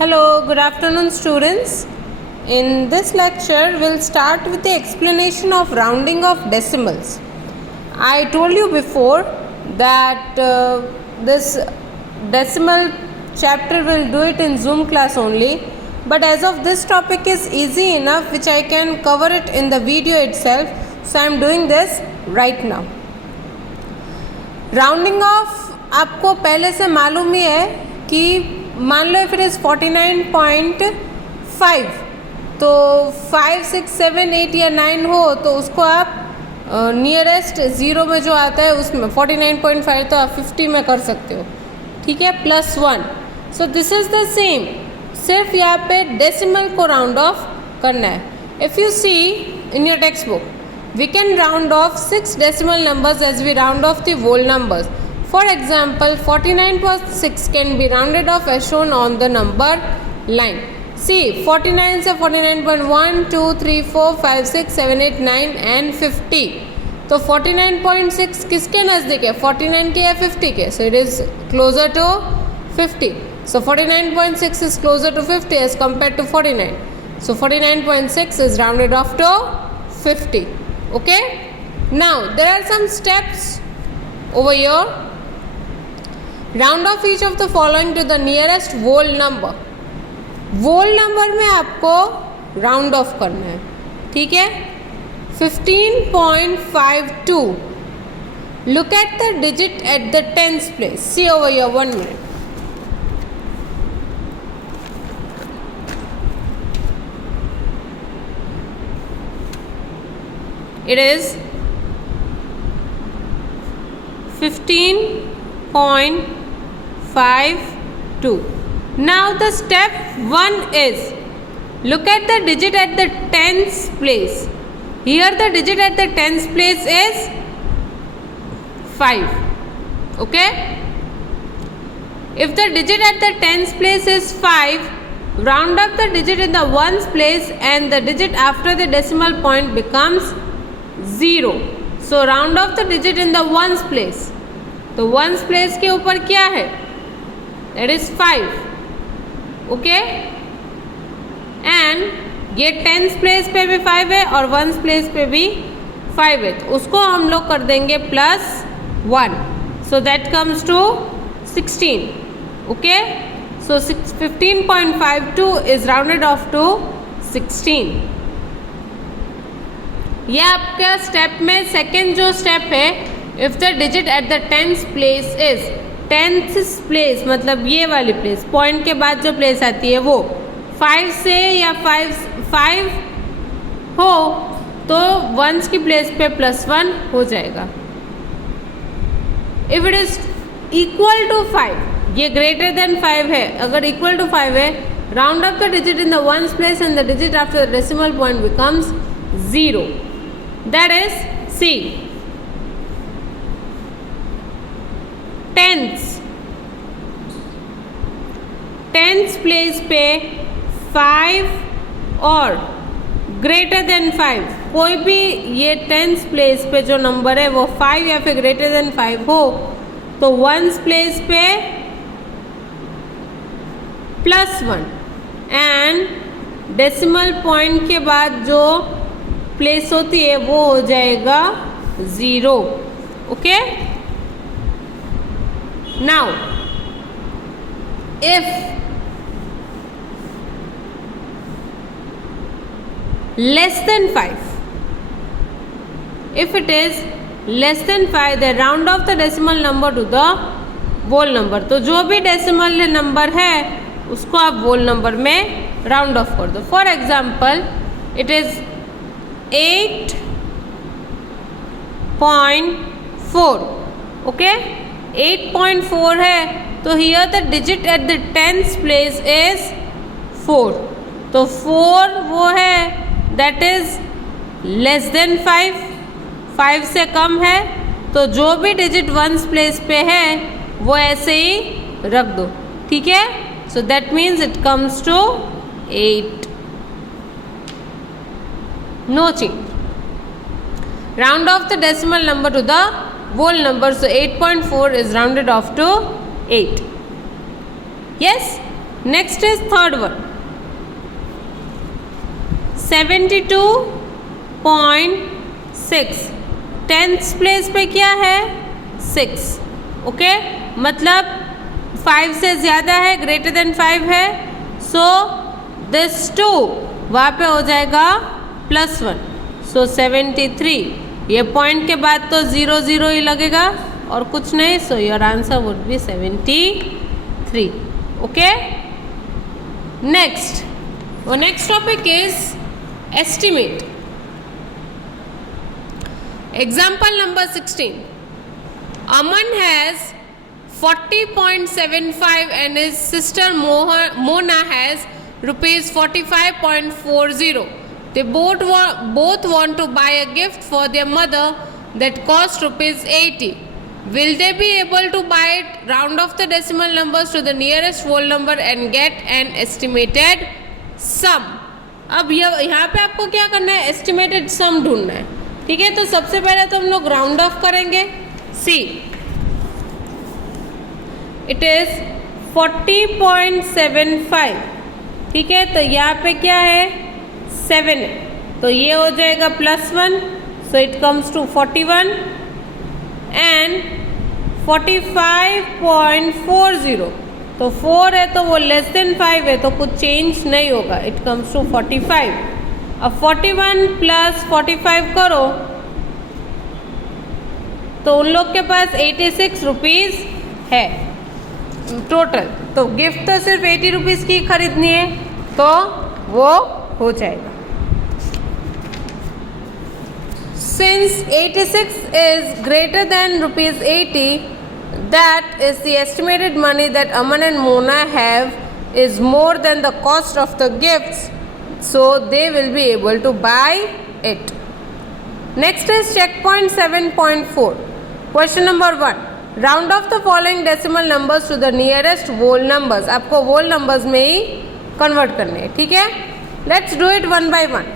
Hello, good afternoon students. In this lecture, we'll start with the explanation of rounding of decimals. I told you before that this decimal chapter will do it in Zoom class only, but as of this topic is easy enough which I can cover it in the video itself, so I am doing this right now. Rounding off आपको पहले से मालूम ही है कि मान लो if it is 49.5 तो 5, 6, 7, 8 या 9 हो तो उसको आप नियरेस्ट ज़ीरो में जो आता है उसमें 49.5 तो आप 50 में कर सकते हो, ठीक है, +1. So this is the same, सिर्फ यहाँ पे डेसिमल को राउंड ऑफ करना है. If you see in your text book we can round off 6 decimal numbers as we round off the whole numbers. For example, 49.6 can be rounded off as shown on the number line. See, 49 से 49.1, 2, 3, 4, 5, 6, 7, 8, 9 and 50. तो 49.6 किसके नज़दीक है, 49 के या 50 के? So it is closer to 50. So 49.6 is closer to 50 as compared to 49. So 49.6 is rounded off to 50. Okay, now there are some steps over here. Round off each of the following to the nearest whole number. Whole number में आपको round off करना है, ठीक है. 15.52. Look at the digit at the tens place. See over here, 1 minute. It is 15.52. Now the step 1 is look at the digit at the tens place. Here the digit at the tens place is 5. Okay? If the digit at the tens place is 5, round up the digit in the ones place and the digit after the decimal point becomes 0. So round off the digit in the ones place. तो ones place के ऊपर क्या है? That is 5. Okay? And ये tens place पे भी 5 है और ones place पे भी 5 है, तो उसको हम लोग कर देंगे +1. So that comes to 16. Okay? So 15.52 is rounded off to 16. यह आपका स्टेप में सेकेंड जो स्टेप है, if the digit at the tenth place is, tenth place मतलब ये वाली प्लेस, पॉइंट के बाद जो प्लेस आती है वो 5 से या 5 हो तो वंस की प्लेस पे +1 हो जाएगा. If it is equal to 5, ये ग्रेटर देन 5 है, अगर इक्वल टू 5 है, round up the digit in the ones place and the digit after the decimal point becomes 0. That is, see, tens place पे 5 और greater than 5, कोई भी ये tens place पे जो नंबर है वो 5 या फिर ग्रेटर देन 5 हो तो वंस प्लेस पे +1 एंड डेसिमल पॉइंट के बाद जो प्लेस होती है वो हो जाएगा 0. Okay, now if less than 5, if it is less than 5 the round off the decimal number to the whole number. तो जो भी डेसिमल नंबर है उसको आप होल नंबर में राउंड ऑफ कर दो. For example it is 8.4. Okay, 8.4 है तो here the digit at the tenth place is 4. तो 4 वो है दैट इज लेस देन 5 से कम है, तो जो भी डिजिट वंस प्लेस पे है वो ऐसे ही रख दो, ठीक है. So that means it comes to 8. No change. Round off the decimal number to the whole number. So 8.4 is rounded off to 8. Yes? Next is third one 72.6, 10th place पे क्या है 6, ओके मतलब 5 से ज़्यादा है, ग्रेटर देन 5 है, so this 2 वहाँ पे हो जाएगा +1, सो 73। ये पॉइंट के बाद तो 0 0 ही लगेगा और कुछ नहीं, so your answer would be 73, okay. Next topic is estimate. Example number 16. Aman has 40.75 and his sister Mona has rupees 45.40. They both want to buy a gift for their mother that costs rupees 80. Will they be able to buy it, round off the decimal numbers to the nearest whole number and get an estimated sum? अब यहाँ पे आपको क्या करना है, estimated सम ढूंढना है, ठीक है। तो सबसे पहले तो हम लोग राउंड ऑफ करेंगे, सी इट इज 40.75, ठीक है। तो यहाँ पे क्या है 7 है, तो ये हो जाएगा +1, so it comes to 41 and 45.40, तो 4 है तो वो लेस देन 5 है, तो कुछ चेंज नहीं होगा, इट कम्स टू 45। अब 41 + 45 करो तो उन लोग के पास 86 रुपीज़ है टोटल, तो गिफ्ट तो सिर्फ 80 रुपीज़ की खरीदनी है, तो वो हो जाएगा। Since 86 is greater than ₹80, that is the estimated money that Aman and Mona have is more than the cost of the gifts, so they will be able to buy it. Next is checkpoint 7.4. Question number 1. Round off the following decimal numbers to the nearest whole numbers. आपको whole numbers में ही convert करने हैं, ठीक है। Let's do it one by one.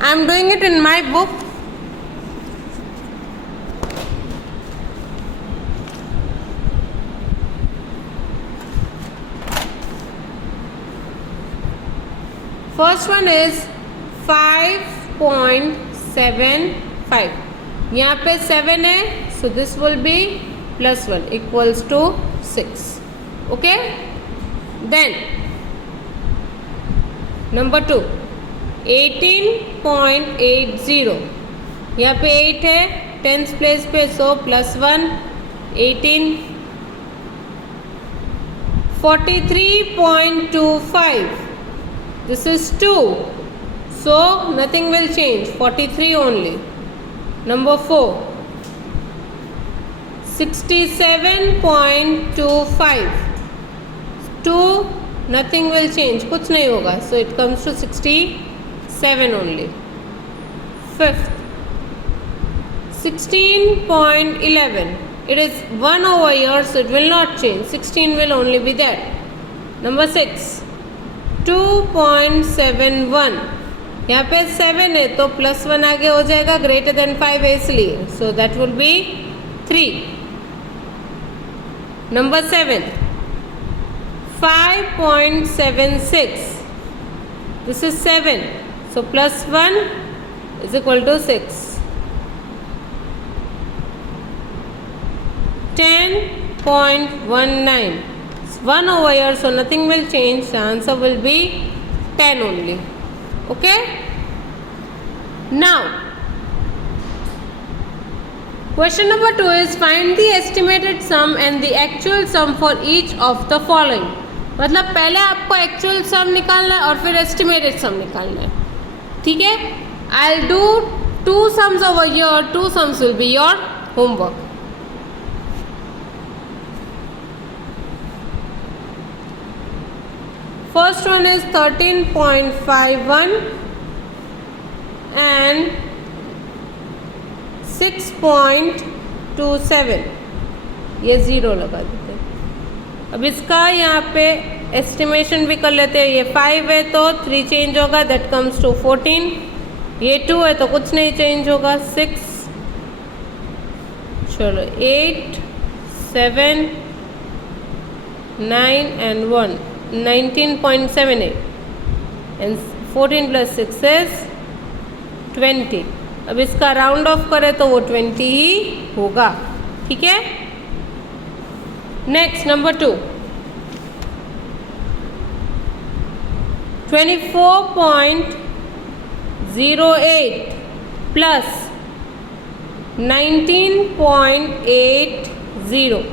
I am doing it in my book. First one is 5.75, यहाँ पे 7 है, so this will be +1 equals to 6, okay. Then number 2 18.80, यहाँ पे 8 है 10th प्लेस पे, सो +1 18। 43.25, this is 2, so nothing will change, 43 only. Number 4 67.25, 2, nothing will change, कुछ नहीं होगा, so it comes to 67 only. 5th 16.11, it is 1 over here, so it will not change, 16 will only be there. Number 6 2.71, यहाँ पे 7 है तो +1 आगे हो जाएगा, ग्रेटर देन 5 है इसलिए, so that will be 3। Number 7 5.76, this is 7, so +1 is equal to 6। 10.19, 1 over here, so nothing will change, the answer will be 10 only, okay. Now question number 2 is find the estimated sum and the actual sum for each of the following. मतलब पहले आपको actual sum निकालना है और फिर estimated sum निकालना है, ठीक है। I'll do 2 sums over here, 2 sums will be your homework. First one is 13.51 and 6.27, ये 0 लगा देते हैं। अब इसका यहाँ पे एस्टिमेशन भी कर लेते हैं, ये 5 है तो 3 चेंज होगा, दैट कम्स टू 14, ये 2 है तो कुछ नहीं चेंज होगा, 6, चलो 8 7 9 and 1, 19.78, and 14 plus 6 is 20. अब इसका राउंड ऑफ करें तो वो 20 ही होगा, ठीक है। Next number 2, 24.08 plus 19.80,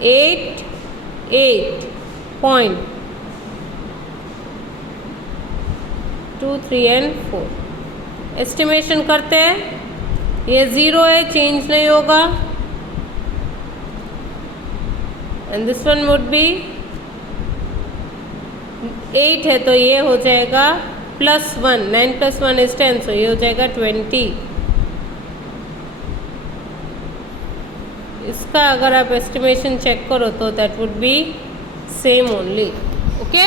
88.2, 3 and 4। Estimation करते हैं, ये 0 है, चेंज नहीं होगा, and this one would be 8 है तो ये हो जाएगा +1, 9 + 1 is 10, सो ये हो जाएगा 20। इसका अगर आप एस्टिमेशन चेक करो तो that would be same only, okay.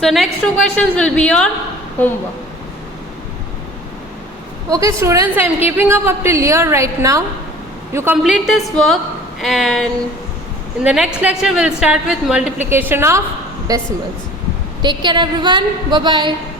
So next 2 questions will be your homework. Okay students, I am keeping up till here right now. You complete this work, and in the next lecture we'll start with multiplication of decimals. Take care everyone. Bye bye.